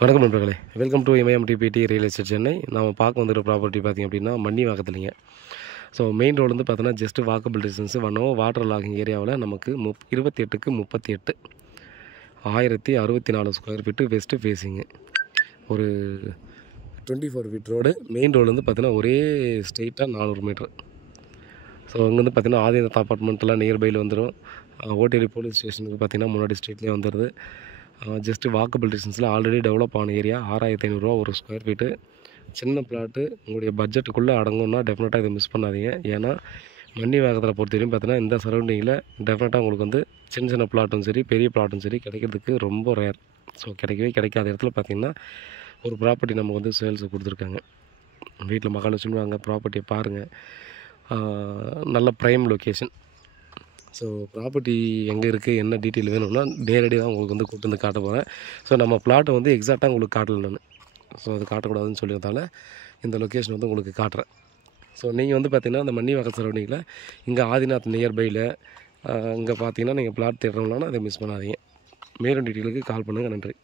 வணக்கம் நண்பர்களே, welcome to MIMTPT real estate Chennai. நம்ம பார்க்க வந்துருக்க ப்ராப்பர்ட்டி பார்த்திங்க அப்படின்னா மன்னிவாக்கத்துலைங்க. ஸோ மெயின் ரோட்லேருந்து பார்த்தோன்னா just walkable distance water logging ஏரியாவில் நமக்கு 28க்கு 38 1064 ஸ்கொயர் ஃபீட்டு வெஸ்ட்டு ஃபேஸிங்கு. ஒரு 24 ஃபீட் ரோடு. மெயின் ரோட்லேருந்து பார்த்தீங்கன்னா ஒரே ஸ்ட்ரெயிட்டாக 400 மீட்ரு. ஸோ இங்கேருந்து பார்த்தீங்கன்னா ஆதிநாத் அப்பார்ட்மெண்ட்லாம் நியர்பையில் வந்துடும். ஓட்டேரி போலீஸ் ஸ்டேஷனுக்கு பார்த்தீங்கன்னா முன்னாடி ஸ்ட்ரீட்லேயே வந்துடுது. ஜஸ்ட்டு வாக்கபிள் டிஸ்டன்ஸில் ஆல்ரெடி டெவலப் ஆன ஏரியா. 6500 ஒரு ஸ்கொயர் ஃபீட்டு. சின்ன பிளாட்டு உங்களுடைய பட்ஜெட்டுக்குள்ளே அடங்கும்னா டெஃபினட்டாக இதை மிஸ் பண்ணாதீங்க. ஏன்னா மன்னிவாக்கத்தில் பொறுத்த வரையும் பார்த்தீங்கன்னா இந்த சரௌண்டிங்கில் டெஃபினட்டாக உங்களுக்கு வந்து சின்ன சின்ன பிளாட்டும் சரி பெரிய பிளாட்டும் சரி கிடைக்கிறதுக்கு ரொம்ப ரேர். ஸோ கிடைக்காத இடத்துல பார்த்திங்கன்னா ஒரு ப்ராப்பர்ட்டி நமக்கு வந்து சேல்ஸுக்கு கொடுத்துருக்காங்க. வீட்டில் மகாலட்சுமி வாங்க ப்ராப்பர்ட்டியை பாருங்கள். நல்ல ப்ரைம் லொக்கேஷன். ஸோ ப்ராப்பர்ட்டி எங்கே இருக்குது, என்ன டீட்டெயில் வேணும்னா நேரடியாக உங்களுக்கு வந்து கூட்டு வந்து காட்ட போகிறேன். ஸோ நம்ம பிளாட்டை வந்து எக்ஸாக்டாக உங்களுக்கு காட்டலை நான். ஸோ அது காட்டக்கூடாதுன்னு சொல்லியிருந்தால இந்த லொக்கேஷன் வந்து உங்களுக்கு காட்டுறேன். ஸோ நீங்கள் வந்து பார்த்திங்கன்னா அந்த மன்னிவாக்கம் சரௌண்டிங்கில் இங்கே ஆதிநாத் நியர்பையில் இங்கே பார்த்தீங்கன்னா நீங்கள் பிளாட் தேடுறவங்களானா அதை மிஸ் பண்ணாதீங்க. மேலும் டீட்டெயிலுக்கு கால் பண்ணுங்கள். நன்றி.